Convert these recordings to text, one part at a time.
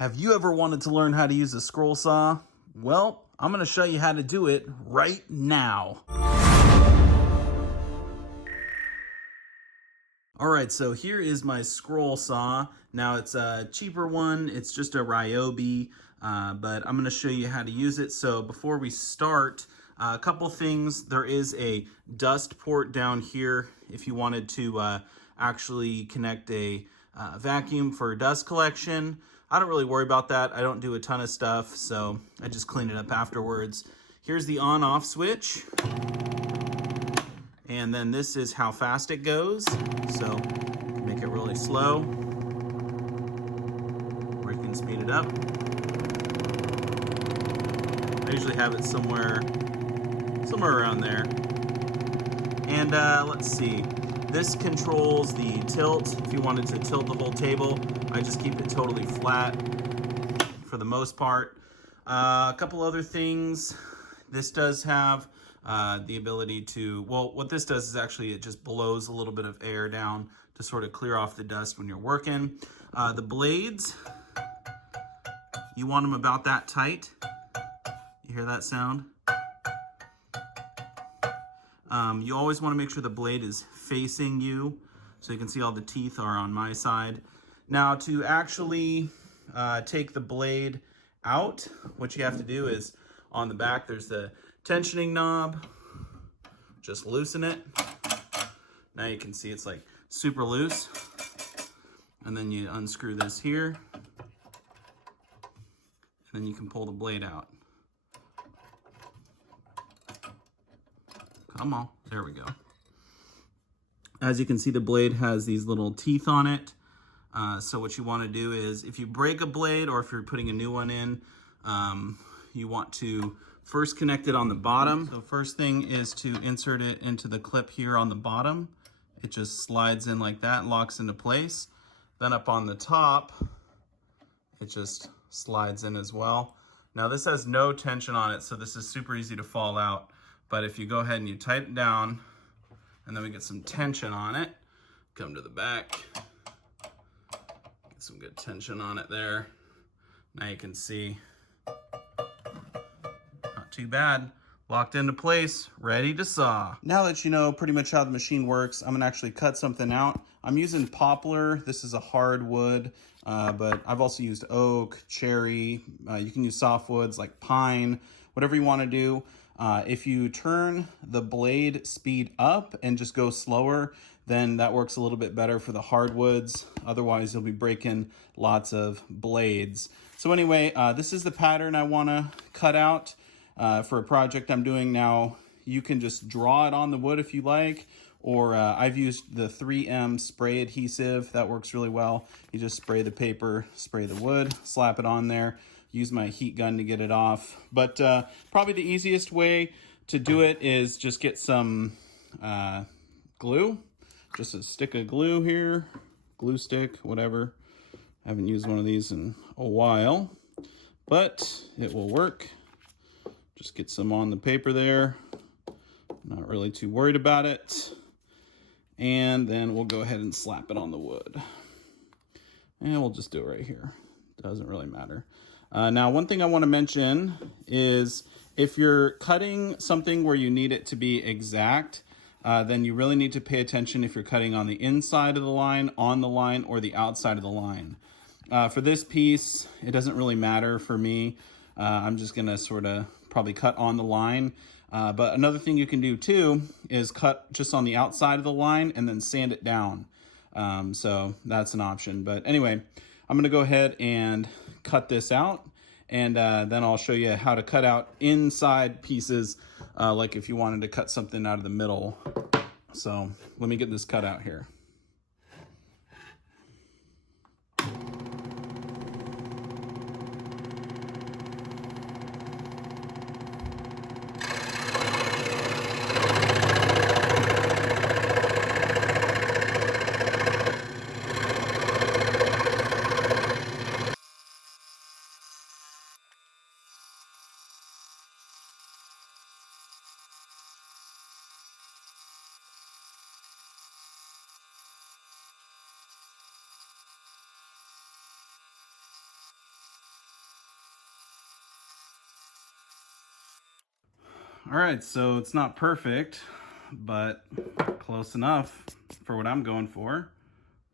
Have you ever wanted to learn how to use a scroll saw? Well, I'm going to show you how to do it right now. Alright, so here is my scroll saw. Now it's a cheaper one, it's just a Ryobi, but I'm going to show you how to use it. So before we start, a couple things. There is a dust port down here if you wanted to actually connect a vacuum for dust collection. I don't really worry about that. I don't do a ton of stuff, so I just clean it up afterwards. Here's the on-off switch. And then this is how fast it goes. So make it really slow, or you can speed it up. I usually have it somewhere around there. And let's see. This controls the tilt. If you wanted to tilt the whole table, I just keep it totally flat for the most part. A couple other things. This does have the ability to, well, what this does is actually it just blows a little bit of air down to sort of clear off the dust when you're working. The blades, you want them about that tight. You hear that sound? You always want to make sure the blade is facing you, so you can see all the teeth are on my side. Now to actually take the blade out, what you have to do is on the back there's the tensioning knob. Just loosen it. Now you can see it's like super loose. And then you unscrew this here. And then you can pull the blade out. Come on, there we go. As you can see, the blade has these little teeth on it. So what you want to do is, if you break a blade or if you're putting a new one in, you want to first connect it on the bottom. So first thing is to insert it into the clip here on the bottom. It just slides in like that, locks into place. Then up on the top, it just slides in as well. Now this has no tension on it, so this is super easy to fall out. But if you go ahead and you tighten down, and then we get some tension on it, come to the back, get some good tension on it there. Now you can see, not too bad. Locked into place, ready to saw. Now that you know pretty much how the machine works, I'm gonna actually cut something out. I'm using poplar. This is a hard wood, but I've also used oak, cherry. You can use softwoods like pine, whatever you wanna do. If you turn the blade speed up and just go slower, then that works a little bit better for the hardwoods. Otherwise, you'll be breaking lots of blades. So anyway, this is the pattern I wanna cut out for a project I'm doing now. You can just draw it on the wood if you like, or I've used the 3M spray adhesive. That works really well. You just spray the paper, spray the wood, slap it on there. Use my heat gun to get it off. But probably the easiest way to do it is just get some glue. Just a stick of glue here, glue stick, whatever. I haven't used one of these in a while, but it will work. Just get some on the paper there. Not really too worried about it. And then we'll go ahead and slap it on the wood. And we'll just do it right here. Doesn't really matter. Now, one thing I want to mention is if you're cutting something where you need it to be exact, then you really need to pay attention if you're cutting on the inside of the line, on the line, or the outside of the line. For this piece, it doesn't really matter for me. I'm just going to sort of probably cut on the line. But another thing you can do too is cut just on the outside of the line and then sand it down. So that's an option. But anyway, I'm going to go ahead and cut this out, and then I'll show you how to cut out inside pieces, like if you wanted to cut something out of the middle. So let me get this cut out here. All right, so it's not perfect, but close enough for what I'm going for.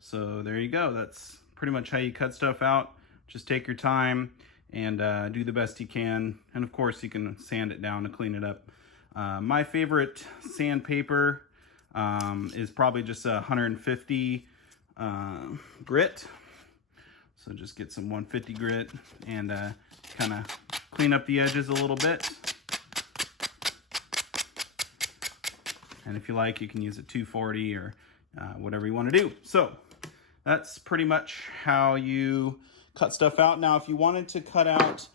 So there you go. That's pretty much how you cut stuff out. Just take your time and do the best you can. And of course, you can sand it down to clean it up. My favorite sandpaper is probably just a 150 grit. So just get some 150 grit and kind of clean up the edges a little bit. And if you like, you can use a 240 or whatever you want to do. So that's pretty much how you cut stuff out. Now, if you wanted to cut out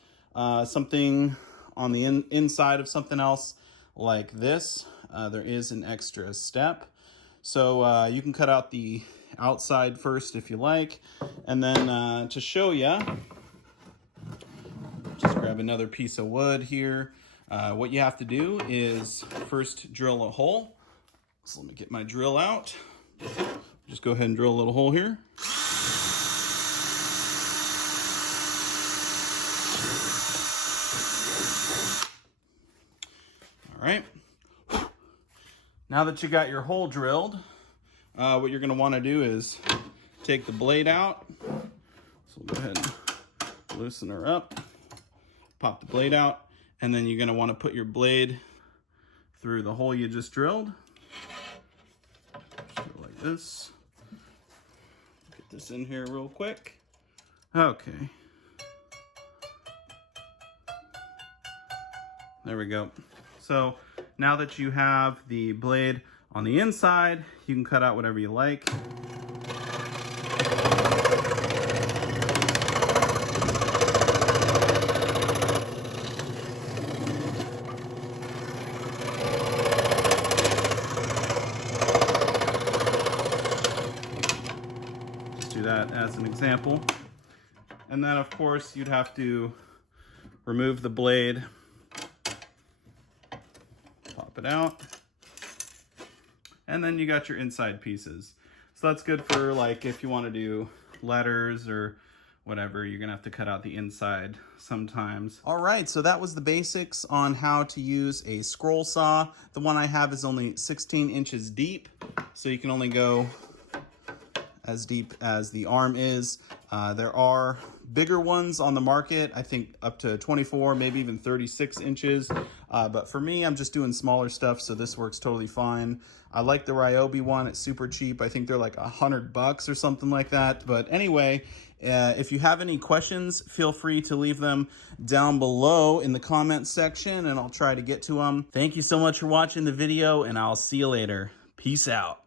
something on the inside of something else like this, there is an extra step. So you can cut out the outside first if you like. And then to show you, just grab another piece of wood here. What you have to do is first drill a hole. So let me get my drill out. Just go ahead and drill a little hole here. All right. Now that you got your hole drilled, what you're going to want to do is take the blade out. So we'll go ahead and loosen her up. Pop the blade out, and then you're going to want to put your blade through the hole you just drilled. Just go like this. Get this in here real quick. Okay. There we go. So now that you have the blade on the inside, you can cut out whatever you like. Just do that as an example. And then of course you'd have to remove the blade, pop it out, and then you got your inside pieces. So that's good for like if you want to do letters or whatever, you're gonna have to cut out the inside sometimes. All right, so that was the basics on how to use a scroll saw. The one I have is only 16 inches deep, so you can only go as deep as the arm is. There are bigger ones on the market, I think up to 24, maybe even 36 inches. But for me, I'm just doing smaller stuff, so this works totally fine. I like the Ryobi one, it's super cheap. I think they're like $100 or something like that. But anyway, if you have any questions, feel free to leave them down below in the comments section and I'll try to get to them. Thank you so much for watching the video and I'll see you later. Peace out.